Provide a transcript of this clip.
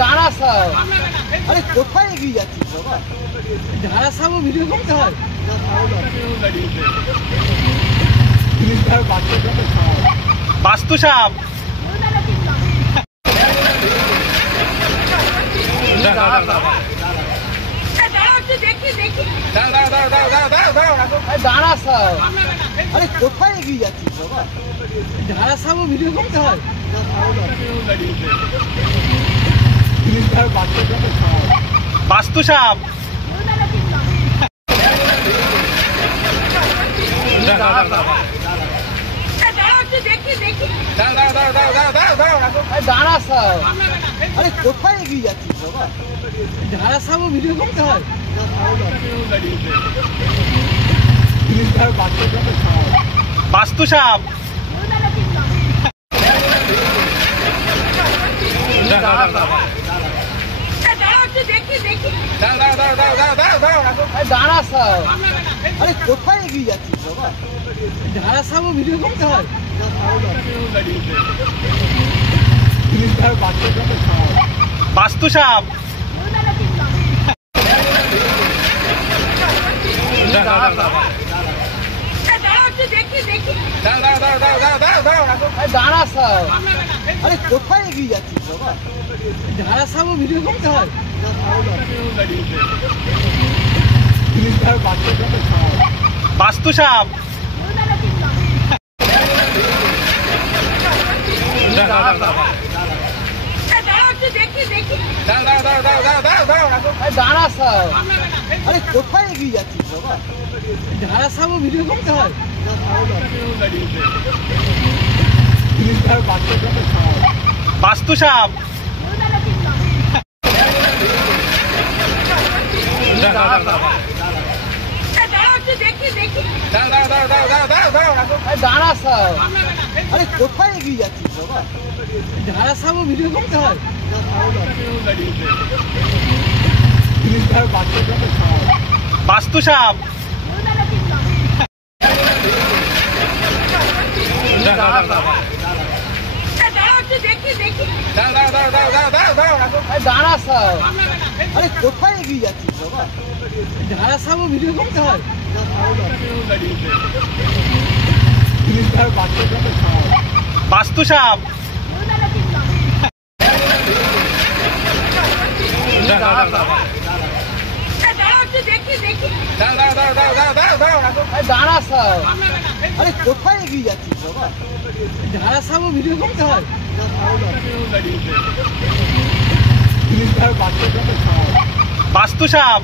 দাঁড়া স্যার, আরে কোথায় এগিয়ে যাচ্ছিস বাবা? দাঁড়া স্যার, ভিডিও করতে হয়। বাস্তু সাপ দাঁড়া স্যার, আরে কোথায় এগিয়ে যাচ্ছিস বাবা? দাঁড়া স্যার, ভিডিও করতে হয়। বাস্তু সাপ দাঁড়া স্যার, আরে কোথায় এগিয়ে যাচ্ছিস বাবা? দাঁড়া স্যার, ভিডিও করতে হয়। বাস্তু সাপ দাঁড়া স্যার, আরে কোথায় এগিয়ে যাচ্ছিস বাবা? দাঁড়া স্যার, ভিডিও করতে হয়। বাস্তু সাপ দাঁড়া স্যার, আরে কোথায় এগিয়ে যাচ্ছিস বাবা? দাঁড়া স্যার, ভিডিও করতে হয়। বাস্তু সাপ দাঁড়া স্যার, আরে কোথায় এগিয়ে যাচ্ছিস বাবা? দাঁড়া স্যার, ভিডিও করতে হয়। বাস্তু সাপ দাঁড়া স্যার, আরে কোথায় এগিয়ে যাচ্ছিস বাবা? দাঁড়া স্যার, ভিডিও করতে হয়। বাস্তু সাপ দাঁড়া স্যার, আরে কোথায় এগিয়ে যাচ্ছিস বাবা? দাঁড়া স্যার, ভিডিও করতে হয়। বাস্তু সাপ দাঁড়া স্যার, আরে কোথায় এগিয়ে যাচ্ছিস বাবা? দাঁড়া স্যার, ভিডিও করতে হয়। বাস্তু সাপ